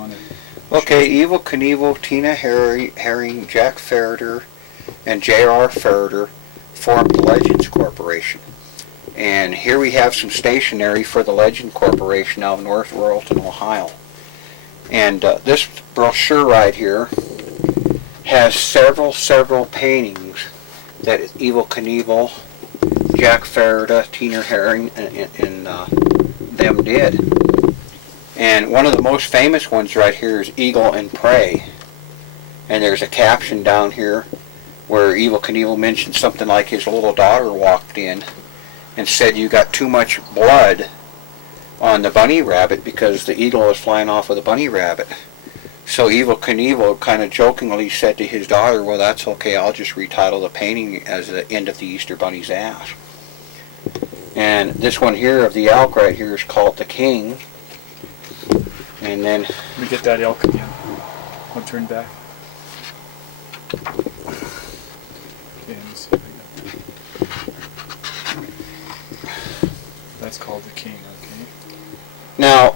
want to... Okay, Evel Knievel, Tina Herring, Jack Ferreter, and J.R. Ferreter formed the Legends Corporation. And here we have some stationery for the Legend Corporation out of North Royalton, Ohio. And this brochure right here has several paintings that Evel Knievel, Jack Ferreter, Tina Herring, and them did. And one of the most famous ones right here is Eagle and Prey. And there's a caption down here where Evel Knievel mentioned something like his little daughter walked in and said, "You got too much blood on the bunny rabbit," because the eagle was flying off with a bunny rabbit. So Evel Knievel kind of jokingly said to his daughter, "Well, that's okay, I'll just retitle the painting as the end of the Easter Bunny's ass." And this one here of the elk right here is called the King. And then... Let me get that elk again. I'll turn back. Okay, let me see if I got that. That's called the King, okay. Now,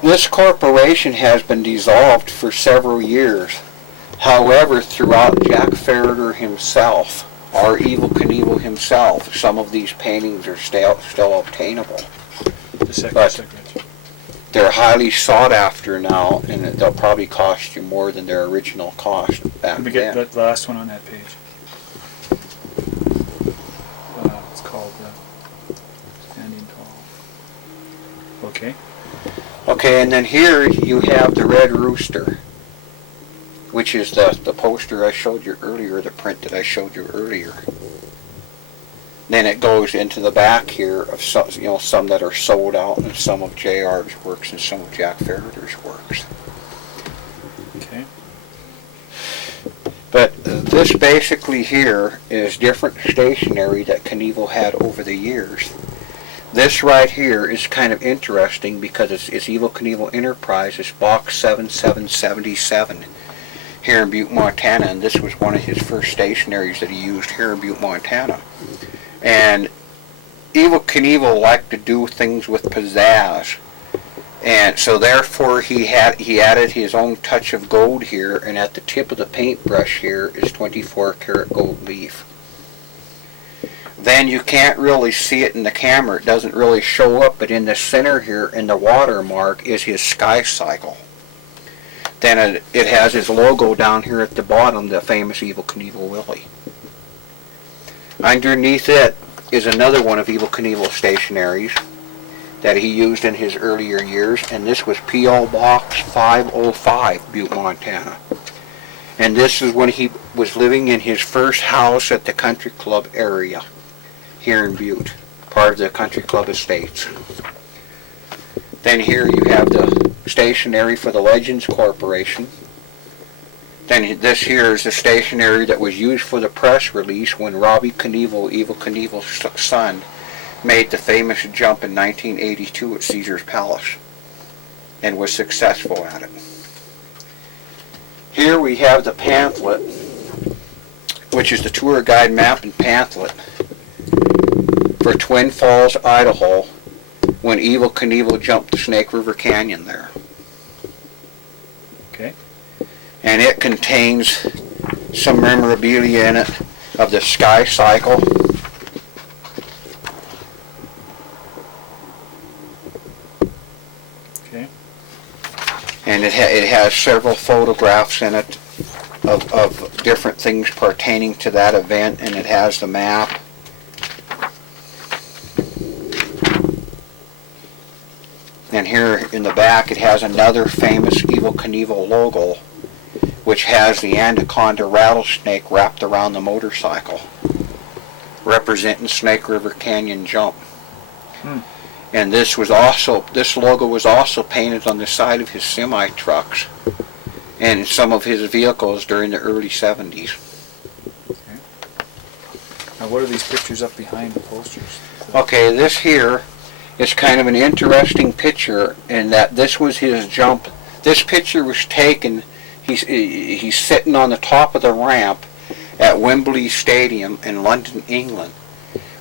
this corporation has been dissolved for several years. However, throughout Jack Ferreter himself, or Evel Knievel himself, some of these paintings are still obtainable. But they're highly sought after now, and they'll probably cost you more than their original cost back then. Let me get that last one on that page. It's called Standing Tall. Okay. Okay, and then here you have the Red Rooster, which is the poster I showed you earlier, the print that I showed you earlier. Then it goes into the back here of some that are sold out, and some of J.R.'s works and some of Jack Ferreter's works. Okay. But this basically here is different stationery that Knievel had over the years. This right here is kind of interesting because it's Evel Knievel Enterprises Box 7777 here in Butte, Montana, and this was one of his first stationaries that he used here in Butte, Montana. And Evel Knievel liked to do things with pizzazz, and so therefore he added his own touch of gold here, and at the tip of the paintbrush here is 24 karat gold leaf. Then you can't really see it in the camera, it doesn't really show up, but in the center here in the watermark is his sky cycle. Then it has his logo down here at the bottom, the famous Evel Knievel Willie. Underneath it is another one of Evel Knievel's stationaries that he used in his earlier years, and this was P.O. Box 505, Butte, Montana. And this is when he was living in his first house at the country club area here in Butte, part of the country club estates. Then here you have the stationery for the Legends Corporation. Then this here is the stationery that was used for the press release when Robbie Knievel, Evel Knievel's son, made the famous jump in 1982 at Caesar's Palace and was successful at it. Here we have the pamphlet, which is the tour guide map and pamphlet for Twin Falls, Idaho, when Evel Knievel jumped the Snake River Canyon there. Okay. And it contains some memorabilia in it of the sky cycle. Okay. And it has several photographs in it of different things pertaining to that event, and it has the map. And here in the back it has another famous Evel Knievel logo, which has the anaconda rattlesnake wrapped around the motorcycle, representing Snake River Canyon jump. And this logo was also painted on the side of his semi-trucks and some of his vehicles during the early 70s. Okay. Now what are these pictures up behind the posters? Okay, this here is kind of an interesting picture in that this was his jump. This picture was taken, he's sitting on the top of the ramp at Wembley Stadium in London, England.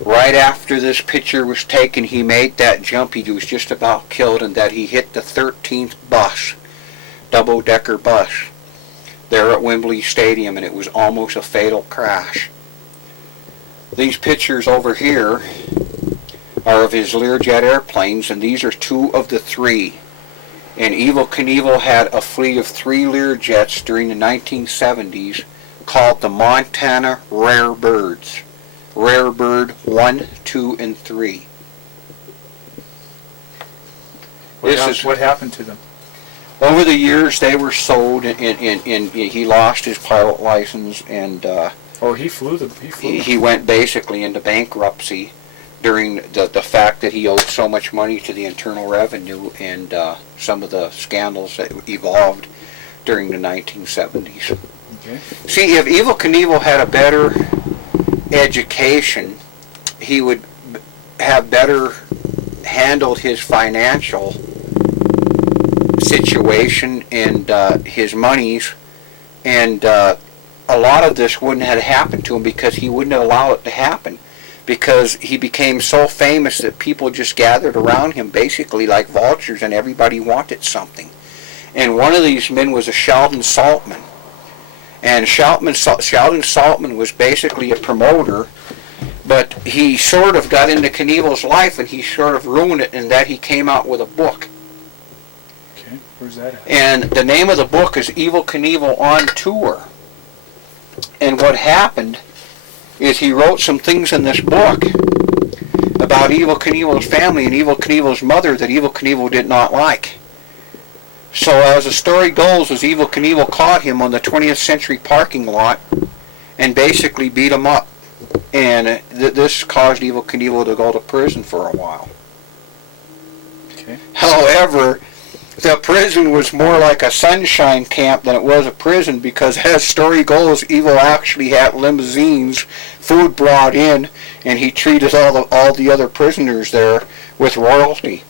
Right after this picture was taken, he made that jump. He was just about killed, and that he hit the 13th bus double-decker bus there at Wembley Stadium, and it was almost a fatal crash. These pictures over here are of his Learjet airplanes, and these are 2 of the 3. And Evel Knievel had a fleet of 3 Learjets during the 1970s called the Montana Rare Birds. Rare Bird 1, 2, and 3. What happened to them? Over the years, they were sold, and he lost his pilot license, and He flew them. he went basically into bankruptcy during the fact that he owed so much money to the Internal Revenue and some of the scandals that evolved during the 1970s. Okay. See, if Evel Knievel had a better education, he would have better handled his financial situation and his monies, and a lot of this wouldn't have happened to him because he wouldn't allow it to happen, because he became so famous that people just gathered around him basically like vultures, and everybody wanted something. And one of these men was a Sheldon Saltman, and Sheldon Saltman was basically a promoter, but he sort of got into Knievel's life and he sort of ruined it in that he came out with a book. Okay, where's that at? And the name of the book is Evel Knievel on Tour. And what happened is he wrote some things in this book about Evel Knievel's family and Evel Knievel's mother that Evel Knievel did not like. So as the story goes, as Evel Knievel caught him on the 20th Century parking lot and basically beat him up. And this caused Evel Knievel to go to prison for a while. Okay. However, the prison was more like a sunshine camp than it was a prison, because as story goes, Evel actually had limousines, food brought in, and he treated all the other prisoners there with royalty.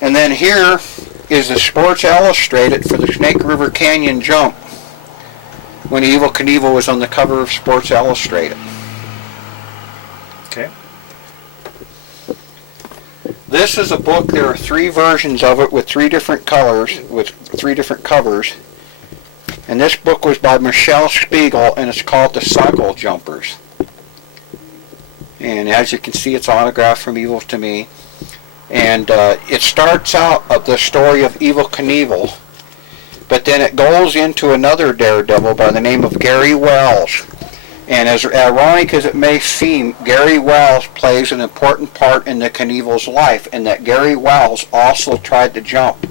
And then here is the Sports Illustrated for the Snake River Canyon jump when Evel Knievel was on the cover of Sports Illustrated. Okay. This is a book. There are 3 versions of it with 3 different colors, with 3 different covers. And this book was by Michelle Spiegel, and it's called The Cycle Jumpers. And as you can see, it's autographed from Evel to me. And it starts out of the story of Evel Knievel, but then it goes into another daredevil by the name of Gary Wells. And as ironic as it may seem, Gary Wells plays an important part in the Knievel's life, and that Gary Wells also tried to jump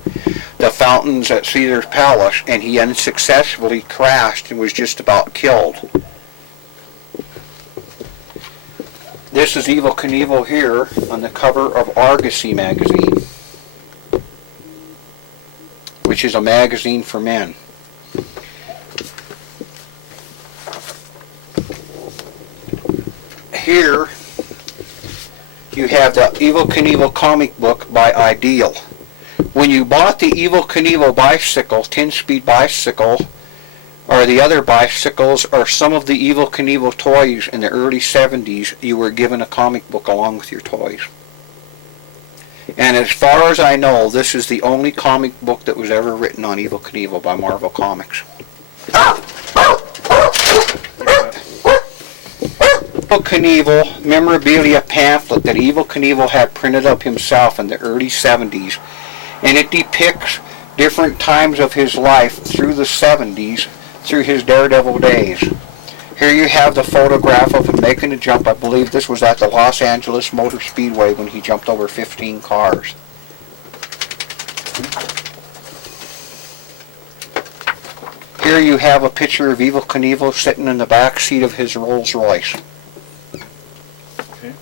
the fountains at Caesar's Palace, and he unsuccessfully crashed and was just about killed. This is Evel Knievel here on the cover of Argosy magazine, which is a magazine for men. Here you have the Evel Knievel comic book by Ideal. When you bought the Evel Knievel bicycle, 10-speed bicycle, or the other bicycles, or some of the Evel Knievel toys in the early 70s, you were given a comic book along with your toys. And as far as I know, this is the only comic book that was ever written on Evel Knievel by Marvel Comics. Evel Knievel memorabilia pamphlet that Evel Knievel had printed up himself in the early 70s, and it depicts different times of his life through the 70s, through his daredevil days. Here you have the photograph of him making a jump. I believe this was at the Los Angeles Motor Speedway when he jumped over 15 cars. Here you have a picture of Evel Knievel sitting in the back seat of his Rolls Royce. Okay.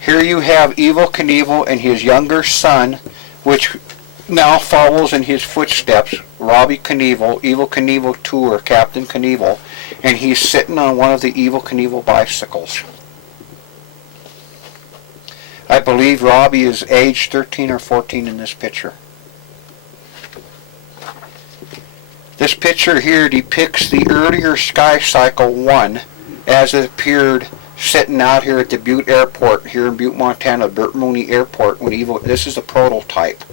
Here you have Evel Knievel and his younger son, which now follows in his footsteps, Robbie Knievel, Evel Knievel Tour, Captain Knievel, and he's sitting on one of the Evel Knievel bicycles. I believe Robbie is age 13 or 14 in this picture. This picture here depicts the earlier Sky Cycle 1 as it appeared sitting out here at the Butte Airport, here in Butte, Montana, Burt Mooney Airport, when Evel, this is a prototype.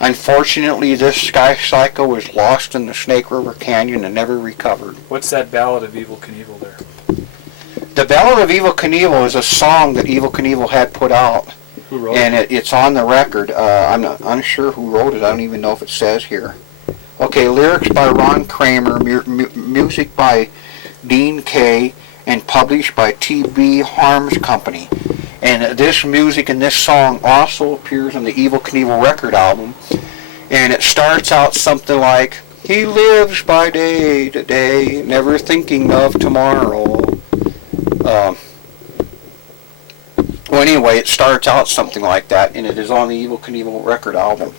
Unfortunately, this Sky Cycle was lost in the Snake River Canyon and never recovered. What's that ballad of Evel Knievel there? The Ballad of Evel Knievel is a song that Evel Knievel had put out. Who wrote And it? it's on the record. I'm not unsure who wrote it. I don't even know if it says here. Okay, lyrics by Ron Kramer, music by Dean Kay, and published by T.B. Harms Company. And this music and this song also appears on the Evel Knievel record album. And it starts out something like, he lives by day to day, never thinking of tomorrow. Well, anyway, it starts out something like that, and it is on the Evel Knievel record album.